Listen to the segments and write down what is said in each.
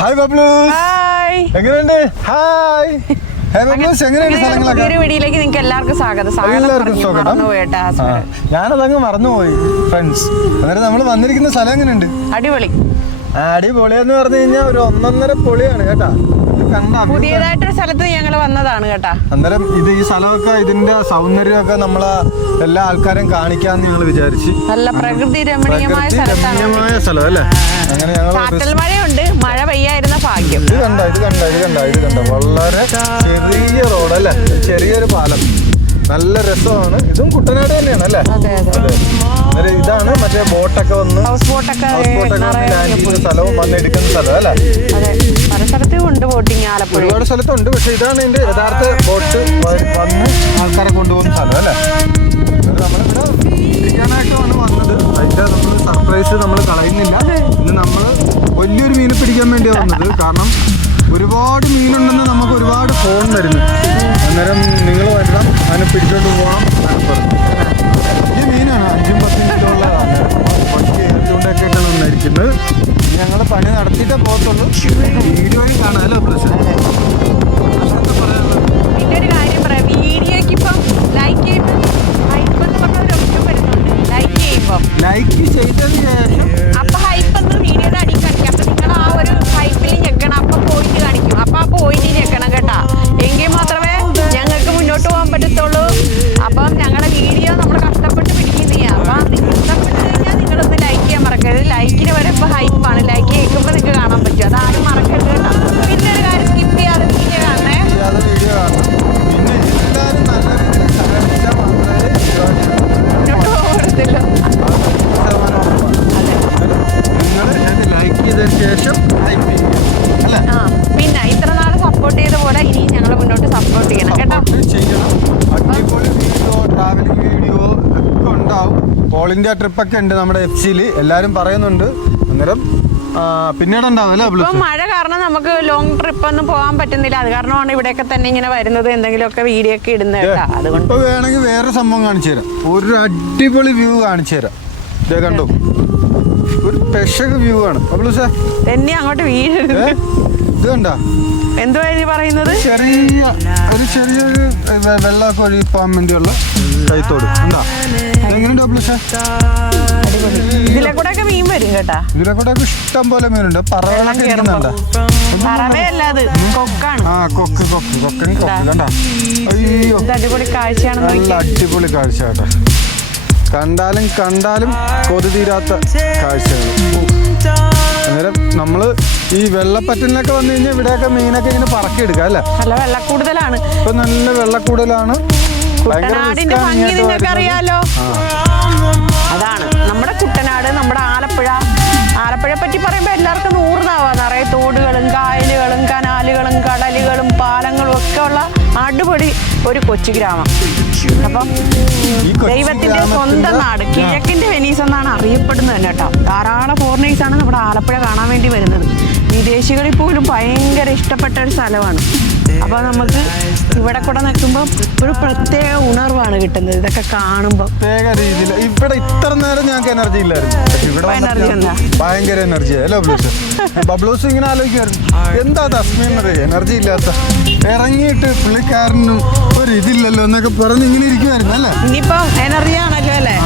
Hi ബബ്ലൂസ്. എങ്ങനെയുണ്ട്? Hi hi ബബ്ലൂസ്, എങ്ങനെയുണ്ട് സ്ഥലങ്ങളൊക്കെ? വീഡിയോയിലേക്ക് നിങ്ങൾക്ക് എല്ലാവർക്കും സ്വാഗതം. എല്ലാവർക്കും സ്വാഗതം. ഞാനതങ്ങ് മറന്നുപോയി ഫ്രണ്ട്സ്. അന്നേരം നമ്മൾ വന്നിരിക്കുന്ന സ്ഥലം എങ്ങനെയുണ്ട്? അടിപൊളി. അടിപൊളിയെന്ന് പറഞ്ഞു കഴിഞ്ഞാൽ ഒരു ഒന്നൊന്നര പൊളിയാണ് കേട്ടാ. പുതിയതായിട്ടൊരു സ്ഥലത്ത് ഞങ്ങൾ വന്നതാണ് കേട്ടാ. അന്നേരം ഈ സ്ഥലമൊക്കെ ഇതിന്റെ സൗന്ദര്യമൊക്കെ നമ്മളെ എല്ലാ ആൾക്കാരെയും കാണിക്കാന്ന് ഞങ്ങൾ വിചാരിച്ചു. നല്ല പ്രകൃതി രമണീയമായ സ്ഥലം അല്ലേ? അങ്ങനെ ഞങ്ങൾ ചാറ്റൽ മഴയുണ്ട്, മഴ പെയ്യായിരുന്ന ഭാഗ്യം. ഇത് കണ്ട വളരെ ചെറിയ റോഡ് അല്ലേ, ചെറിയൊരു പാലം, നല്ല രസമാണ്. ഇതും കുട്ടനാട് തന്നെയാണ് അല്ലേ? അതെ. ഇതാണ് മറ്റേ ബോട്ടൊക്കെ വന്ന് ഹൗസ് ബോട്ടൊക്കെ സ്ഥലവും വന്നെടുക്കുന്ന സ്ഥലം അല്ലേ? അതെ, പല സ്ഥലത്തും ഉണ്ട് ബോട്ടിങ്. ആലപ്പുഴ ഒരുപാട് സ്ഥലത്തുണ്ട്, പക്ഷെ ഇതാണ് ഇതിന്റെ യഥാർത്ഥ ബോട്ട് വന്ന് ആൾക്കാരെ കൊണ്ടുപോകുന്ന സ്ഥലം അല്ലേ? നമ്മളിവിടെ പിടിക്കാനായിട്ടാണ് വന്നത്. അതിന്റെ നമ്മൾ സർപ്രൈസ് നമ്മൾ കളയുന്നില്ല. ഇന്ന് നമ്മൾ വലിയൊരു മീനെ പിടിക്കാൻ വേണ്ടിയാണ് വന്നത്. കാരണം ഒരുപാട് മീനുണ്ടെന്ന് നമുക്ക് ഒരുപാട് ഫോൺ വരുന്നു. അന്നേരം നിങ്ങൾ വരണം, അതിനെ പിടിച്ചോണ്ട് പോകണം. വലിയ മീനാണ്, 5-10 കിലോ ഉള്ളതാണ്. വണ്ടി ഏറിക്കൊണ്ടൊക്കെ നന്നായിരിക്കുന്നത്. ഞങ്ങൾ പണി നടത്തിയിട്ടേ പോകത്തുള്ളൂ. വീഡിയോയിൽ കാണാമല്ലോ പ്രശ്നം. പിന്നെ ഒരു കാര്യം പറയാം, വീഡിയോക്ക് ഇപ്പം ലൈക്ക് ചെയ്യുമ്പോൾ ഹൈപ്പ് എന്ന് പറഞ്ഞ ഒരു ഓപ്ഷൻ വരുന്നുണ്ട്. ലൈക്ക് ചെയ്യുമ്പോൾ ലൈക്ക് ചെയ്തതിന് ശേഷം അപ്പൊ ഹൈപ്പ് എന്ന് വീഡിയോയുടെ അടി കാണിക്കും. അപ്പൊ നിങ്ങൾ ആ ഒരു ഹൈപ്പിൽ ഞെക്കണം, അപ്പൊ പോയിന്റ് കാണിക്കും. അപ്പൊ ആ പോയിന്റ് ഞെക്കണം കേട്ടാ, എങ്കിൽ മാത്രമേ ഞങ്ങൾക്ക് മുന്നോട്ട് പോകാൻ പറ്റത്തുള്ളൂ. അപ്പം ഞങ്ങളുടെ വീഡിയോ നമ്മൾ കഷ്ടപ്പെട്ട് പിടിക്കുന്നതാണ്. അപ്പം ഇഷ്ടപ്പെട്ട് കഴിഞ്ഞാൽ നിങ്ങളൊന്ന് ലൈക്ക് ചെയ്യാൻ മറക്കരുത്. ലൈക്കിന് വരെ ഇപ്പോൾ ഹൈപ്പാണ്. ലൈക്ക് കേൾക്കുമ്പോൾ നിങ്ങൾക്ക് കാണാൻ പറ്റും. അതാരും മറക്കരുത് കേട്ടോ. പിന്നെ ഒരു കാര്യം, സ്കിപ്പ് ചെയ്യാതെ വീഡിയോ കാണണേ. പിന്നെ എല്ലാവരും നല്ല രീതിയിൽ സഹായിച്ചാൽ മാത്രമേ മുന്നോട്ട് പോകത്തില്ലോ. നിങ്ങൾ ലൈക്ക് ചെയ്തതിന് ശേഷം ടൈപ്പ് ചെയ്യുക അല്ലേ? പിന്നെ ഇത്ര നാൾ സപ്പോർട്ട് ചെയ്ത പോലെ ഇനി ഞങ്ങൾ മുന്നോട്ട് സപ്പോർട്ട് ചെയ്യണം കേട്ടോ. ചെയ്യണം. അടിപൊളി വീഡിയോ, ട്രാവലിംഗ് വീഡിയോ ഒക്കെ ഉണ്ടാവും. ഓൾ ഇന്ത്യ ട്രിപ്പൊക്കെ ഉണ്ട് നമ്മുടെ FC-ൽ, എല്ലാവരും പറയുന്നുണ്ട്. അന്നേരം പിന്നീട് ഉണ്ടാവും അല്ലേ? ഇപ്പം മഴ കാരണം നമുക്ക് ലോങ് ട്രിപ്പ് ഒന്നും പോകാൻ പറ്റുന്നില്ല. അത് കാരണമാണ് ഇവിടെയൊക്കെ തന്നെ ഇങ്ങനെ വരുന്നത്, എന്തെങ്കിലുമൊക്കെ വീഡിയോ ഒക്കെ ഇടുന്നത് കേട്ടോ. അതുകൊണ്ട് ഇപ്പൊ വേണമെങ്കിൽ വേറെ സംഭവം കാണിച്ചു തരാം. ഒരു അടിപൊളി വ്യൂ കാണിച്ചു തരാം. ഇതേ കണ്ടു, ഒരു പെശക വ്യൂ ആണ്. തന്നെ അങ്ങോട്ട് വീഴരുത്. ഇത് കണ്ട എന്തുവാ ഈ പറയുന്നത്? ചെറിയൊരു വെള്ളമൊക്കെ ഒഴുകിപ്പോകാൻ വേണ്ടിയുള്ള കൈത്തോട് എന്താ? എങ്ങനെയുണ്ട് ബബ്ലൂസേ? ഇതിലെ കൂടെ ഒക്കെ മീൻ വരും കേട്ടാ. ഇതിലെ കൂടെ ഒക്കെ ഇഷ്ടം പോലെ മീനുണ്ട്. പറവകളൊക്കെ ഇരിക്കുന്നുണ്ട്. പറവയല്ല, അത് കൊക്കാണ്. കൊക്ക് കണ്ട. അയ്യോ, അടിപൊളി കാഴ്ചയാണ്. നല്ല അടിപൊളി കാഴ്ച കേട്ടോ. കണ്ടാലും കൊതി തീരാത്ത കാഴ്ചകൾ. അന്നേരം നമ്മള് ഈ വെള്ളപ്പറ്റലിനൊക്കെ വന്നു കഴിഞ്ഞാൽ ഇവിടെയൊക്കെ മീനൊക്കെ ഇങ്ങനെ പറക്കിയെടുക്കാം അല്ലേ? നല്ല വെള്ളക്കൂടുതലാണ്. ഇപ്പൊ നല്ല വെള്ളക്കൂടുതലാണ്. കുട്ടനാടിന്റെ ഭംഗി നിങ്ങൾക്ക് അറിയാലോ. അതാണ് നമ്മുടെ കുട്ടനാട്, നമ്മുടെ ആലപ്പുഴയെ പറ്റി പറയുമ്പോൾ എല്ലാവർക്കും നൂറിനാവാ. നിറയെ തോടുകളും കായലുകളും കനാലുകളും കടലുകളും പാലങ്ങളും ഒക്കെ ഉള്ള അടിപൊളി ഒരു കൊച്ചു ഗ്രാമം. അപ്പം ദൈവത്തിന്റെ സ്വന്തം നാട്, കിഴക്കിന്റെ വെനീസ് എന്നാണ് അറിയപ്പെടുന്നത് തന്നെ കേട്ടോ. ധാരാളം ഫോറിനേഴ്സാണ് നമ്മുടെ ആലപ്പുഴ കാണാൻ വേണ്ടി വരുന്നത്. വിദേശികളിൽ പോലും ഭയങ്കര ഇഷ്ടപ്പെട്ട ഒരു സ്ഥലമാണ്. അപ്പൊ നമുക്ക് ഇവിടെ കൂടെ നിൽക്കുമ്പോൾ ഒരു പ്രത്യേക ഉണർവാണ് കിട്ടുന്നത് ഇതൊക്കെ കാണുമ്പോൾ. പ്രത്യേക രീതിയിൽ ഇവിടെ ഇത്ര നേരം ഞങ്ങൾക്ക് എനർജി ഇല്ലായിരുന്നു. ഭയങ്കര എനർജി അല്ലേ ബബ്ലൂസ്? ഇങ്ങനെ ആലോചിക്കായിരുന്നു, എന്താ തസ്മീൻ എനർജി ഇല്ലാത്ത, ഇറങ്ങിയിട്ട് പുള്ളിക്കാരനും ഒരു ഇതില്ലല്ലോ എന്നൊക്കെ പറഞ്ഞ് ഇങ്ങനെ ഇരിക്കുമായിരുന്നു അല്ലേ? ഇനിയിപ്പോ എനർജി ആണല്ലോ അല്ലേ?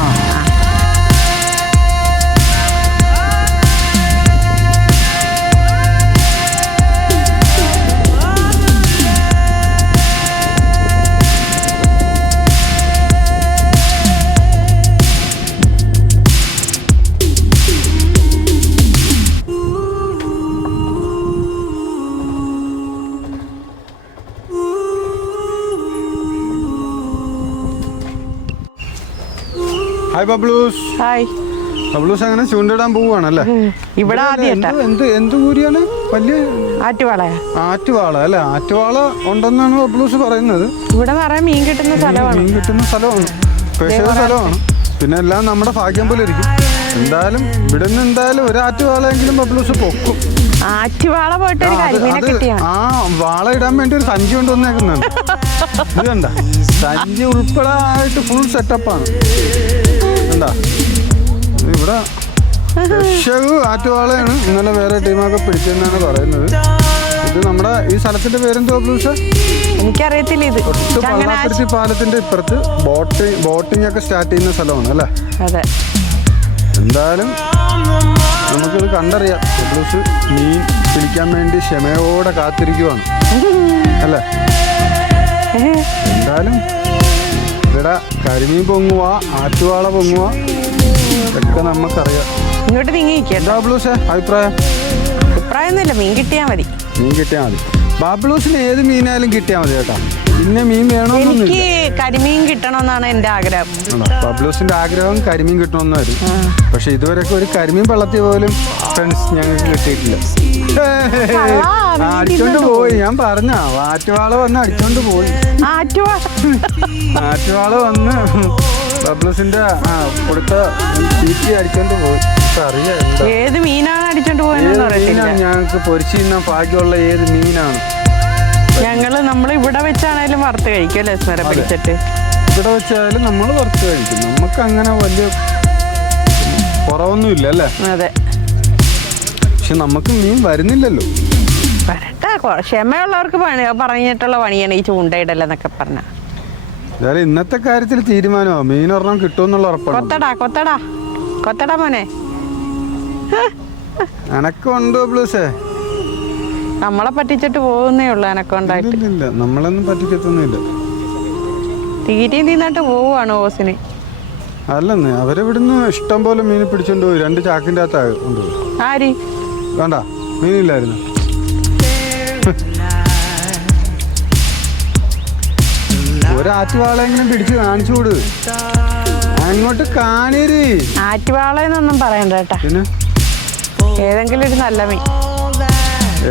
ഹായ് ബബ്ലൂസ്. ഹായ് ബബ്ലൂസ്. അങ്ങനെ ചൂണ്ടിടാൻ പോവാണല്ലേ? ഇവിടെ എന്ത് കൂരിയാണ്? വലിയ ആറ്റുവാള അല്ലേ? ആറ്റുവാള ഉണ്ടെന്നാണ് ബബ്ലൂസ് പറയുന്നത്. ഇവിടെ നിറയെ മീൻ കിട്ടുന്ന സ്ഥലമാണ്. സ്പെഷ്യൽ സ്ഥലമാണ്. പിന്നെ എല്ലാം നമ്മുടെ ഭാഗ്യം പോലെ ഇരിക്കും. എന്തായാലും ഇവിടെ നിന്ന് എന്തായാലും ഒരു ആറ്റുവാളെങ്കിലും ബബ്ലൂസ് പൊക്കും. ആറ്റുവാള പോയിട്ട് ആ വാള ഇടാൻ വേണ്ടി ഒരു സഞ്ചി കൊണ്ടുവന്നേക്കുന്നുണ്ട്. ഇത് കണ്ട, സഞ്ചി ഉൾപ്പെടെ ആയിട്ട് ഫുൾ സെറ്റപ്പാണ്. എന്താ ഇവിടെ രക്ഷകു ആറ്റുവാളയാണ് ഇന്നലെ വേറെ ടീമൊക്കെ പിടിച്ചെന്നാണ് പറയുന്നത്. ഇത് നമ്മുടെ ഈ സ്ഥലത്തിന്റെ പേരെന്തോ ബ്ലൂസ്? എനിക്കറിയത്തില്ല. ഇത് പള്ളാത്തുരുത്തി പാലത്തിന്റെ ഇപ്പുറത്ത് ബോട്ടിംഗ് ഒക്കെ സ്റ്റാർട്ട് ചെയ്യുന്ന സ്ഥലമാണ് അല്ലേ? അതെ. എന്തായാലും നമുക്കിത് കണ്ടറിയാം. ബ്ലൂസ് മീൻ പിടിക്കാൻ വേണ്ടി ക്ഷമയോടെ കാത്തിരിക്കുവാണ് അല്ലേ? എന്തായാലും ഇവിടെ കരിമീൻ പൊങ്ങുക, ആറ്റുവാള പൊങ്ങുക ഒക്കെ നമുക്കറിയാം. ഇങ്ങോട്ട് നീങ്ങിയിരിക്കാം. ബ്ലൂസേ അഭിപ്രായം? അഭിപ്രായമൊന്നുമില്ല, മീൻ കിട്ടിയാൽ മതി. മീൻ കിട്ടിയാൽ മതി. ബാബ്ലൂസിന് ഏത് മീനായാലും കിട്ടിയാൽ മതി കേട്ടോ. പിന്നെ മീൻ വേണമെന്നൊന്നുമില്ല. എനിക്ക് കരിമീൻ കിട്ടണമെന്നാണ് എൻ്റെ ആഗ്രഹം. ബാബ്ലൂസിന്റെ ആഗ്രഹം കരിമീൻ കിട്ടണമെന്നായിരുന്നു. പക്ഷെ ഇതുവരെയൊക്കെ ഒരു കരിമീൻ പള്ളത്തി പോലും ഫ്രണ്ട്സ് ഞങ്ങൾക്ക് കിട്ടിയിട്ടില്ല. അടിച്ചോണ്ട് പോയി. ഞാൻ പറഞ്ഞ ആറ്റുവാള വന്ന് അടിച്ചോണ്ട് പോയി. ആറ്റുവാള വന്ന് ബബ്ലൂസിന്റെ കൊടുത്ത തീറ്റി അടിച്ചോണ്ട് പോയി. ഏത് മീനാണ് അടിച്ചോണ്ട് പോയെന്ന് ഞങ്ങൾക്ക് പൊരിച്ചു തിന്നാൻ ഭാഗ്യമുള്ള ഏത് മീനാണ്? നമ്മൾ ഇവിടെ വെച്ചാണേലും വറുത്ത് കഴിക്കും അല്ലേ സ്മര പിടിച്ചിട്ട്? ഇവിടെ വെച്ചാലും നമ്മൾ വറുത്ത് കഴിക്കും. നമുക്ക് അങ്ങനെ വലിയ കുറവൊന്നുമില്ല അല്ലേ? അതെ. പക്ഷെ നമുക്ക് മീൻ വരുന്നില്ലല്ലോ. വരട്ടെ, ക്ഷമയുള്ളവർക്ക് പറഞ്ഞിട്ടുള്ള പണിയാണ് ഈ ചൂണ്ടയിടലെന്നൊക്കെ പറഞ്ഞ. എന്തായാലും ഇന്നത്തെ കാര്യത്തിൽ തീരുമാനമാണ്. മീൻ ഒരെണ്ണം കിട്ടുമെന്നുള്ള ഉറപ്പാണ്. കൊത്തടാ മോനെ. അനക്കുണ്ടോ ബ്ലൂസേ? നമ്മളെ പറ്റിച്ചിട്ട് പോകുന്നേ ഉള്ളു അനക്കൊണ്ടായിട്ടില്ല. നമ്മളൊന്നും പറ്റിക്കത്തൊന്നുമില്ല. തീറ്റയും തിന്നിട്ട് പോവാണ് ഓസിന്. അല്ലെന്ന് അവരിവിടുന്ന് ഇഷ്ടം പോലെ മീൻ പിടിച്ചോണ്ട് പോയി. 2 ചാക്കിന്റെ അകത്തായി കൊണ്ടുപോയി. ആര്? വേണ്ട, മീനില്ലായിരുന്നു. ഒരാറ്റുവാളെങ്കിലും പിടിച്ച് കാണിച്ചു കൊടു. അങ്ങോട്ട് കാണീര്. ആറ്റുവാളെന്നൊന്നും പറയണ്ട കേട്ടാ. പിന്നെ ഏതെങ്കിലും ഒരു നല്ല മീൻ.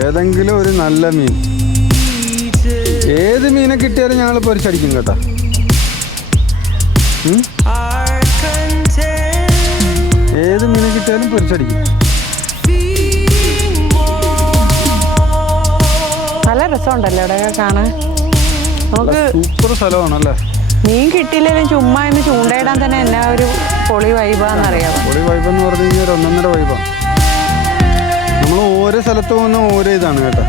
ഏതെങ്കിലും ഒരു നല്ല മീൻ. ഏത് മീനെ കിട്ടിയാലും ഞങ്ങൾ പൊരിച്ചടിക്കും കേട്ടാ. ഏത് മീനെ കിട്ടിയാലും പൊരിച്ചടിക്കും. നല്ല രസമുണ്ടല്ലോ ഇവിടെ കാണാൻ. നമുക്ക് സൂപ്പർ സ്ഥലമാണല്ലേ? മീൻ കിട്ടിയില്ലെങ്കിലും ചുമ്മാ ഇന്ന് ചൂണ്ടയിടാൻ തന്നെ എന്നാ ഒരു പൊളി വൈബാന്നറിയാം. പൊളി വൈബെന്ന് പറഞ്ഞു കഴിഞ്ഞാൽ ഒന്നൊന്നര വൈബാണ്. നമ്മൾ ഓരോ സ്ഥലത്ത് പോകുന്ന ഓരോ ഇതാണ് കേട്ടോ.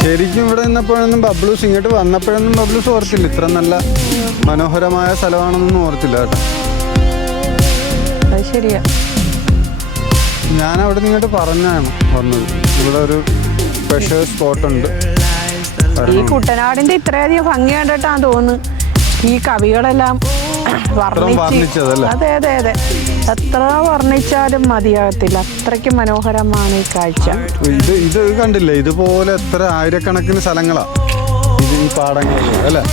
ശരിക്കും ഇവിടെ നിന്നപ്പോഴൊന്നും ബബ്ലൂസ് ഇങ്ങോട്ട് വന്നപ്പോഴൊന്നും ബബ്ലൂസ് ഓർത്തില്ല ഇത്ര നല്ല മനോഹരമായ സ്ഥലമാണെന്നൊന്നും ഓർത്തില്ല കേട്ടോ. അത് ശരിയാ. ഞാൻ അവിടെ നിന്ന് ഇങ്ങോട്ട് പറഞ്ഞാണ് വന്നത്. ഇവിടെ ഒരു സ്പെഷ്യൽ സ്പോട്ടുണ്ട്. ഈ കുട്ടനാടിന്റെ ഇത്രയധികം ഭംഗി കണ്ടിട്ടാന്ന് തോന്നുന്നു ഈ കവികളെല്ലാം വർണ്ണിച്ചതല്ലേ? അതെ അതെ അതെ. എത്ര വർണ്ണിച്ചാലും മതിയാകത്തില്ല. അത്രയ്ക്ക് മനോഹരമാണ് ഈ കാഴ്ച. ഇത് കണ്ടില്ലേ? ഇതുപോലെ എത്ര ആയിരക്കണക്കിന് സ്ഥലങ്ങളാ ഇത് ഈ പാടങ്ങളിൽ അല്ലേ?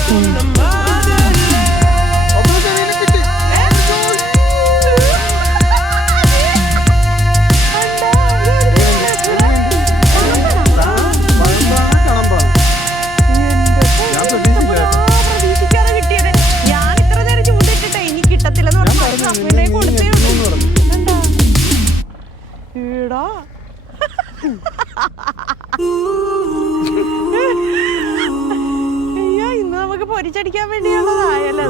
ഇന്ന് നമുക്ക് പൊരിച്ചടിക്കാൻ വേണ്ടിയുള്ളതായല്ലോ.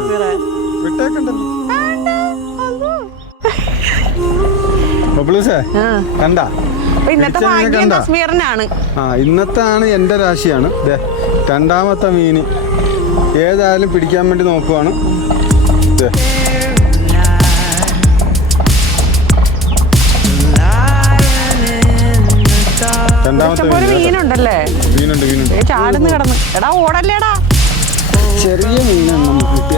ഇന്നത്തെ ആണ് എന്റെ രാശിയാണ്. രണ്ടാമത്തെ മീന് ഏതായാലും പിടിക്കാൻ വേണ്ടി നോക്കുവാണ്. മീനുണ്ടല്ലേ? മീനുണ്ട്. ചാടുന്ന് കിടന്ന്. എടാ ഓടല്ലേടാ. ചെറിയ മീനാണ് നമുക്ക് കിട്ടിയ.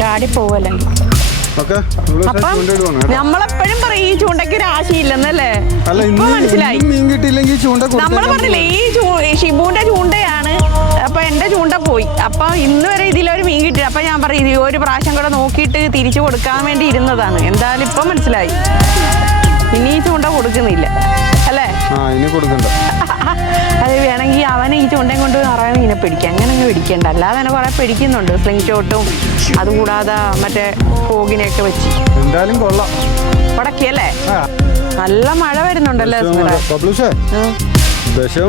ചാടി പോവല്ലേ? നമ്മളെപ്പോഴും പറയും ഈ ചൂണ്ടയ്ക്ക് രാശിയില്ലെന്നല്ലേ? ഇപ്പൊ മനസ്സിലായി. നമ്മള് പറഞ്ഞില്ലേ ഈ ഷിബുവിന്റെ ചൂണ്ടയാണ്. അപ്പൊ എന്റെ ചൂണ്ട പോയി. അപ്പൊ ഇന്ന് വരെ ഇതിലൊരു മീൻ കിട്ടി. അപ്പൊ ഞാൻ പറയും ഒരു പ്രാവശ്യം കൂടെ നോക്കിയിട്ട് തിരിച്ചു കൊടുക്കാൻ വേണ്ടി ഇരുന്നതാണ്. എന്തായാലും ഇപ്പൊ മനസ്സിലായി. ഇനി ഈ ചൂണ്ട കൊടുക്കുന്നില്ല അല്ലേ? അത് വേണമെങ്കിൽ അവനെ ഈ ചൂണ്ടയും കൊണ്ട് നിറയെ മീനെ പിടിക്കാം. അങ്ങനെ പിടിക്കണ്ട. അല്ലാതെ തന്നെ കുറെ പിടിക്കുന്നുണ്ട്. സ്ലിംഗ് ഷോട്ടും അതുകൂടാതെ മറ്റേ ഫോഗിനെയൊക്കെ വെച്ച്. എന്തായാലും കൊള്ളാം. പടക്കിയല്ലേ? നല്ല മഴ വരുന്നുണ്ടല്ലേ?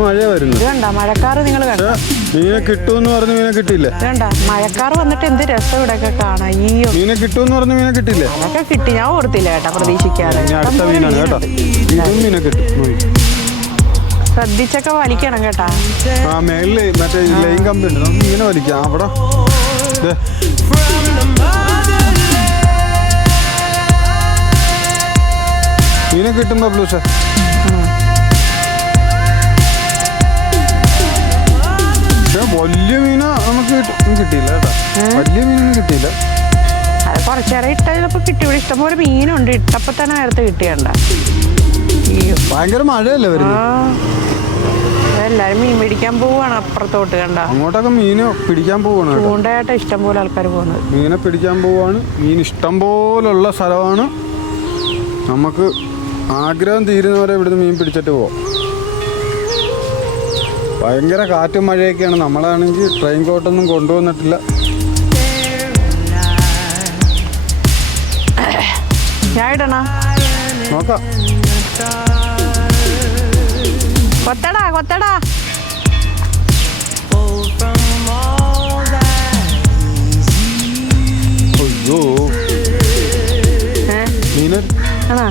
മഴ വരുന്നു. കണ്ട മഴക്കാറ് നിങ്ങൾ കണ്ടോ? മീനെ കിട്ടുമെന്ന് പറഞ്ഞ് മീനെ കിട്ടിയില്ലേ? വേണ്ട മഴക്കാർ വന്നിട്ട് എന്ത് രസം ഇവിടെയൊക്കെ കാണാം. അയ്യോ മീനെ കിട്ടുമെന്ന് പറഞ്ഞ് മീനെ കിട്ടിയില്ലേ? അതൊക്കെ കിട്ടി, ഞാൻ ഓർത്തില്ല കേട്ടാ പ്രതീക്ഷിക്കാതെ. ഇനി അടുത്ത മീനാണ് കേട്ടോ. ഇതും മീനെ കിട്ടും. ശ്രദ്ധിച്ചൊക്കെ വലിക്കണം കേട്ടാ. ആ മേളില് മറ്റേ ലൈൻ കമ്പി ഉണ്ട്, നമുക്ക് മീനെ വലിക്കാം. അവിടെ ദേ. മീനെ കിട്ടുമ്പോ ബ്ലൂസ് വലിയ മീന നമുക്ക് കിട്ടിയില്ല കേട്ടോ. വലിയ മീനൊന്നും കിട്ടിയില്ല. അത് കുറച്ചേരം ഇട്ടപ്പോ കിട്ടി. ഇവിടെ ഇഷ്ടംപോലെ മീനുണ്ട്. ഇട്ടപ്പോ തന്നെ നേരത്തെ കിട്ടിയണ്ട. ഭയങ്കര മഴയല്ലേ വരുന്നത്. എല്ലാരും മീൻ പിടിക്കാൻ പോവാണ് അപ്പുറത്തോട്ട്. കണ്ട അങ്ങോട്ടൊക്കെ മീന് പിടിക്കാൻ പോവാണ്. ചൂണ്ടയായിട്ട് ഇഷ്ടംപോലെ ആൾക്കാർ പോകുന്നത്. മീനെ പിടിക്കാൻ പോവാണ്. മീൻ ഇഷ്ടം പോലുള്ള സ്ഥലമാണ്. നമുക്ക് ആഗ്രഹം തീരുന്നവരെ ഇവിടുന്ന് മീൻ പിടിച്ചിട്ട് പോവാം. ഭയങ്കര കാറ്റും മഴയൊക്കെയാണ്. നമ്മളാണെങ്കിൽ ട്രെയിൻ കോട്ടൊന്നും കൊണ്ടുവന്നിട്ടില്ല. ഞാൻ ഇടണ നോക്കാം. കൊത്തടാ കൊത്തടാ. അയ്യോ മീന് ആണോ?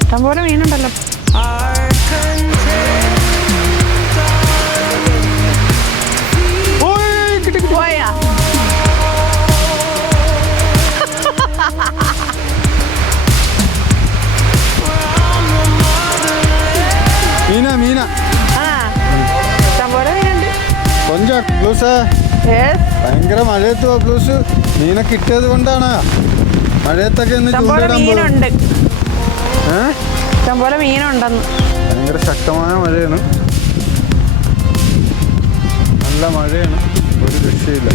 ഇഷ്ടംപോലെ മീനുണ്ടല്ലോ. പോയാ മീന മീന ഇഷ്ടംപോലെ മീനുണ്ട്. കൊഞ്ച ബ്ലൂസ് ഭയങ്കര മഴയത്ത് ബ്ലൂസ് മീനെ കിട്ടിയത് കൊണ്ടാണ്. മഴയത്തൊക്കെ ഒന്ന് ചൂണ്ടിടാൻ മീനുണ്ട്. ഇഷ്ടംപോലെ മീനുണ്ടെന്ന്. ഭയങ്കര ശക്തമായ മഴയാണ്. നല്ല മഴയാണ്. ഒരു രക്ഷയില്ല.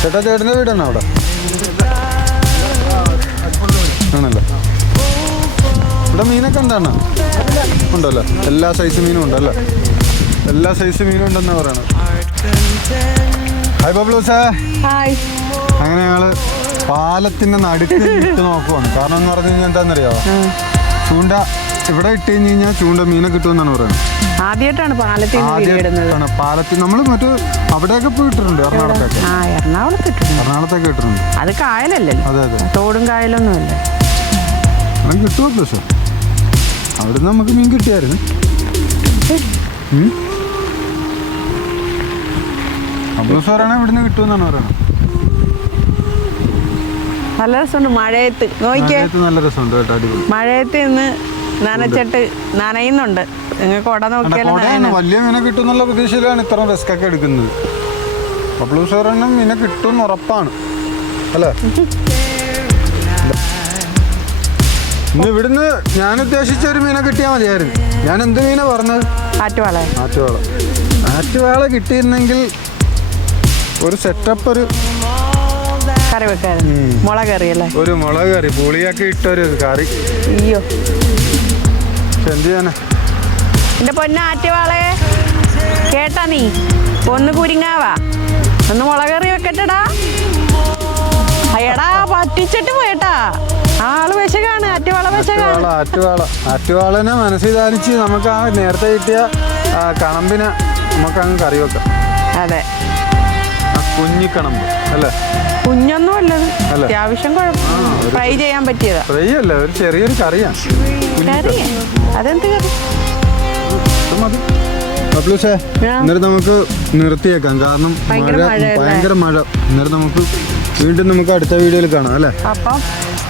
ചേട്ടൻ്റെ വീടാണോ അവിടെ? ആണല്ലോ. ഇവിടെ മീനൊക്കെ എന്താണ് ഉണ്ടല്ലോ. എല്ലാ സൈസ് മീനും ഉണ്ടല്ലോ. എല്ലാ സൈസ് മീനും ഉണ്ടെന്ന് പറയണത്. ഹായ് ബബ്ലൂസേ. അങ്ങനെ ഞങ്ങള് പാലത്തിന്റെ നടുക്ക് ഇട്ട് നോക്കുവാണ്. കാരണം എന്ന് പറഞ്ഞു കഴിഞ്ഞാൽ എന്താണെന്നറിയാമോ? ചൂണ്ട ഇവിടെ ഇട്ട് കഴിഞ്ഞ് കഴിഞ്ഞാൽ ചൂണ്ട മീനെ കിട്ടുമെന്നാണ് പറയുന്നത്. ആദ്യമായിട്ടാണ് പാലത്തിൽ നമ്മൾ മറ്റു അവിടെയൊക്കെ പോയിട്ടുണ്ട്. എറണാകുളത്തൊക്കെ ഇട്ടിട്ടുണ്ട്. അത് കായലല്ലേ? അതെ അതെ. തോടും കായലൊന്നും അല്ല. അത് കിട്ടുമല്ലോ സാർ. അവിടുന്ന് നമുക്ക് മീൻ കിട്ടിയായിരുന്നു. അബ്ദുൾ സാറാണ് ഇവിടുന്ന് കിട്ടുമെന്നാണ് പറയുന്നത്. നല്ല രസമുണ്ട് മഴയത്ത്. നോക്കിയേ, നല്ല രസമുണ്ട് കേട്ടോ. അടിപൊളി. മഴയത്ത് ഇന്ന് നനച്ചിട്ട് നനയുന്നുണ്ട്. നിങ്ങൾക്ക് കൊട നോക്കിയാലും വലിയ മീനെ കിട്ടുന്നുള്ള പ്രതീക്ഷയിലാണ് ഇത്ര റിസ്ക് ഒക്കെ എടുക്കുന്നത്. അബ്ദുൾ സാറിനും മീനെ കിട്ടും ഉറപ്പാണ് അല്ലേ? ഇന്ന് ഇവിടുന്ന് ഞാൻ ഉദ്ദേശിച്ച ഒരു മീനെ കിട്ടിയാൽ മതിയായിരുന്നു. ഞാൻ എന്ത് മീനാ പറഞ്ഞത്? ആറ്റുവാള. ആറ്റുവാള കിട്ടിയിരുന്നെങ്കിൽ ഒരു സെറ്റപ്പ്, ഒരു കറി വെക്കായിരുന്നു. മുളക് കറിയല്ലേ? ഒരു മുളക് കറി പുളിയൊക്കെ ഇട്ടൊരു കറി. അയ്യോ എന്ത് ചെയ്യാനാ എന്റെ പൊന്ന ആറ്റുവാളെ, കേട്ടാ നീ? ഒന്ന് കുരിങ്ങാവാ, ഒന്ന് മുളക് കറി വെക്കട്ടടാ. അയ്യടാ പറ്റിച്ചിട്ട് പോയേട്ടാ. ആള് വിശകാണ്. ആറ്റുവാളനെ മനസ്സിൽ ധാനിച്ച് നമുക്ക് ആ നേരത്തെ കിട്ടിയ കണമ്പിനെ നമുക്ക് അങ്ങ് കറി വെക്കാം. അതെ, കുഞ്ഞിക്കണമ്പ് അല്ലേ? കുഞ്ഞൊന്നും അല്ലത്, അത്യാവശ്യം ഫ്രൈ ചെയ്യാൻ പറ്റിയതാ. ഫ്രൈ അല്ല, ഒരു ചെറിയൊരു കറിയാണ്. അതെന്ത് കറി? എന്നിട്ട് നമുക്ക് നിർത്തിയേക്കാം. കാരണം ഭയങ്കര മഴ. എന്നിട്ട് നമുക്ക് വീണ്ടും നമുക്ക് അടുത്ത വീഡിയോയിൽ കാണാം അല്ലേ? അപ്പം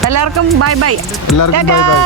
എല്ലാവർക്കും ബൈ ബൈ. എല്ലാവർക്കും ബൈ ബൈ.